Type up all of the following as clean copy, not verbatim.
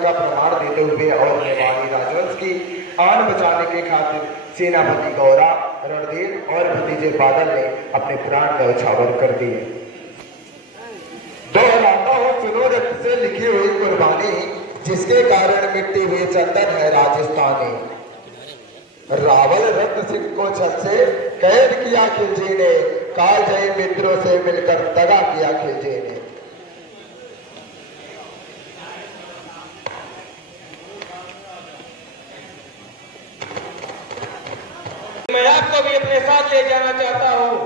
पराक्रम का प्रमाण देते हुए और मेवाड़ी राजवंश की आन बचाने के खातिर सेनापति गौरा, रणधीर और भतीजे बादल ने अपने प्राण न्यौछावर कर दिए। दोहराता हूँ, सुनो रक्त से लिखी हुई कुर्बानी, जिसके कारण मिट्टी हुई चंदन है राजस्थानी। रावल रत्न सिंह को छल से कैद किया खिलजी ने, कालजयी मित्रों से मिलकर दगा किया खिलजी ने। मैं आपको भी अपने साथ ले जाना चाहता हूँ,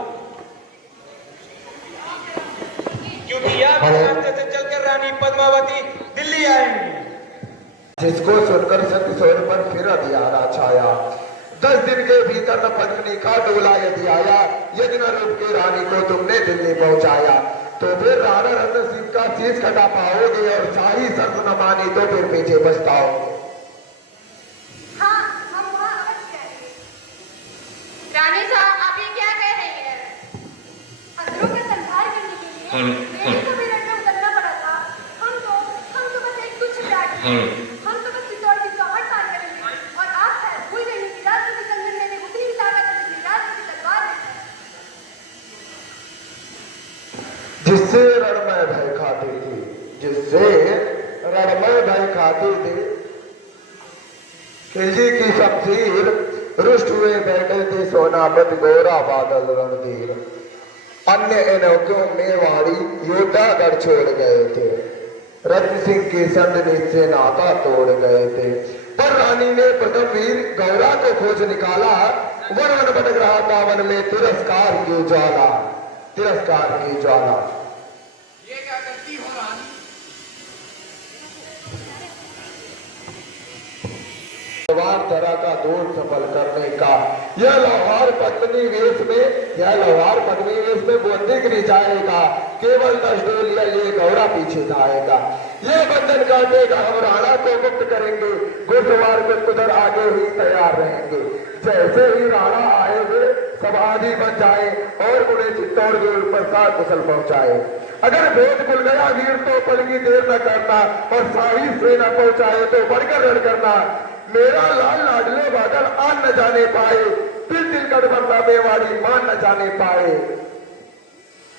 क्योंकि आप रास्ते से चलकर रानी पद्मावती दिल्ली आएंगी। जिसको सुनकर सतसोर पर फिर अंधियारा छाया। 10 दिन के भीतर न पद्मिनी का डोला यदि आया, यदि न रूप के रानी को तुमने दिल्ली पहुंचाया, तो फिर राणा रतन सिंह का शीश कटा पाओगे और शाही शर्त न मानी तो फिर पीछे पछताओगे। रानी साहब, आप ये क्या कह रही हैं? खतरों का संहार करने के लिए मेरे को भी रण में उतरना पड़ा था। हम तो बस एक तुच्छ जाट हैं। हम तो बस चित्तौड़ की चौहट पार करेंगे और आप शायद भूल गई कि राजपूती कंगन में उतनी भी ताकत है जितनी राजपूती तलवार में है। जिससे रणमय भय खाती थी, जिससे रणमय भय खाती थी, खिलजी की शमशीर रुष्ट हुए बैठे थे सोनापत गौरा बादल रणधीर। अन्य इनों मेवाड़ी योद्धा गढ़ छोड़ गए थे, रत्न सिंह के संधनी से नाता तोड़ गए थे। पर रानी ने प्रथम वीर गौरा को खोज निकाला, वन वन भटक रहा था वन में तिरस्कार की ज्वाला, तिरस्कार की ज्वाला। ये क्या करती हो रानी? तरह का दौड़ सफल करने का यह लोहार पत्नी वेश में, यह लोहार पत्नी वेश में बंदी जाएगा, केवल 10 डोलियां लिए गौरा पीछे जाएगा। ये बंधन काटेगा, हम राणा को मुक्त करेंगे, घुड़सवार में कुदर आगे ही तैयार रहेंगे। जैसे ही राणा आएंगे सब आदि बन जाए और उन्हें चित्तौड़ के ऊपर साथ कुशल पहुंचाए। अगर भेद खुल गया वीर तो पल की देर न करना, और शाही सेना पहुंचाए तो बढ़कर रण करना। मेरा लाल लाडले बादल आन न जाने पाए, दिल दिल कर बंदा मेवाड़ी मान न जाने पाए।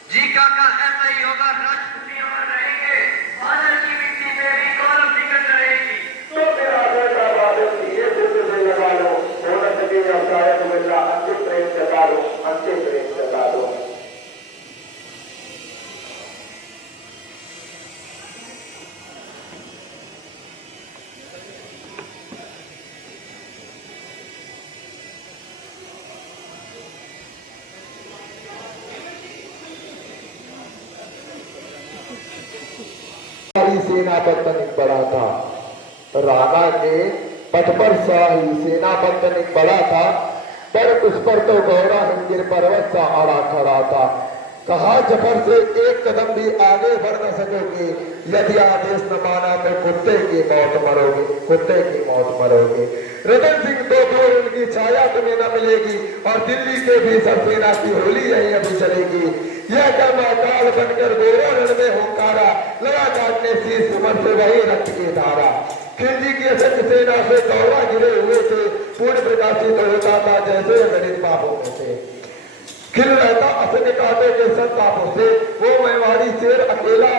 जी काका, ऐसा ही होगा, राजपूती अमर रहेंगे, बादल की मिट्टी में भी गौरव निकल रहेगी। तो मेरा बेटा बादल की ये दिल से लगा लो, हो न सके अब शायद मिलना, अंतिम प्रेम जगा लो, अंतिम प्रेम जगा लो। सेना पर तनिक बड़ा था, राणा के पथ पर शाही सेना पर तनिक बड़ा था, पर उस पर तो गौरा हिमगिर पर्वत सा अड़ा खड़ा था। कहा जफर से एक कदम भी आगे बढ़ न सकोगे, यदि आदेश न माना तो कुत्ते की मौत मरोगे, कुत्ते की मौत मरोगे। रतन सिंह तो दूर उनकी छाया तुम्हें न मिलेगी, और दिल्ली के भी सब सेना की होली यही अभी चलेगी। यह कर्म अकाल बनकर गोरा रण में हुंकारा, लगा काटने शीश उमर से वही रक्त की धारा। खिलजी की असंख्य सेना से गौरा गिरे हुए थे, पूर्ण प्रकाशित होता था जैसे गणित पापों में से। खिल रहता असंख्य कांटे के संतापों से, वो मेवाड़ी शेर अकेला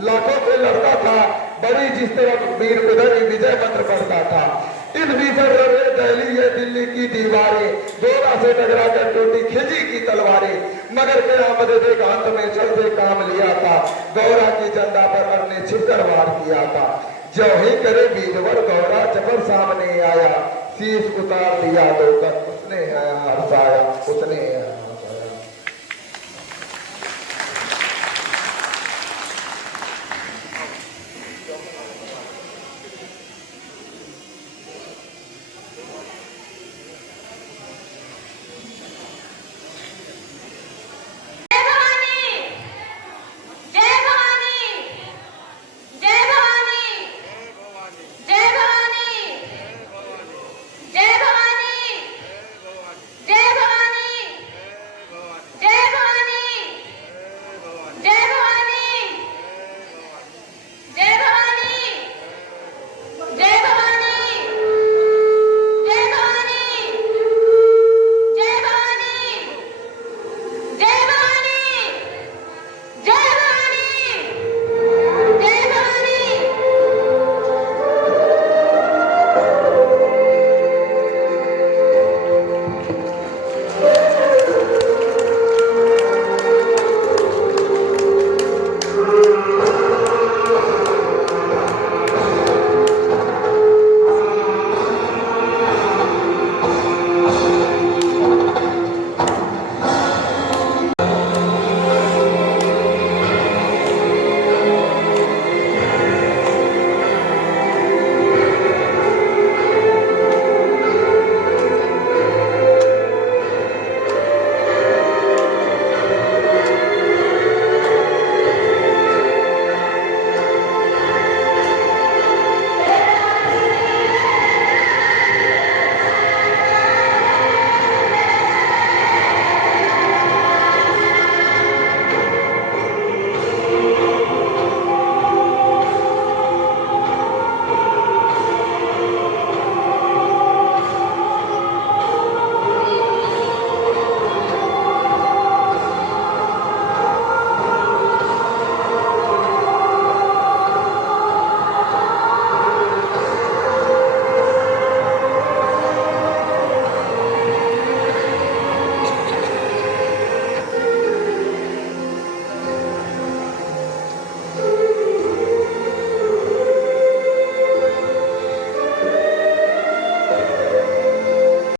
लाखों से लड़ता था, बड़ी जिस तरफ वीर उधर ही विजय मंत्र पढ़ता था। इस भीषण रण दहली है दिल्ली की दीवारें, गोरा से टकरा कर टूटी खिलजी की तलवारें, मगर कयामत देख अंत में जल से काम लिया था, गौरा की जंदा पर अर ने छिपकर वार किया था। जो ही करे वीरवर गौरा जबर सामने आया, शीश उतार दिया तो उसने हर्षाया, उसने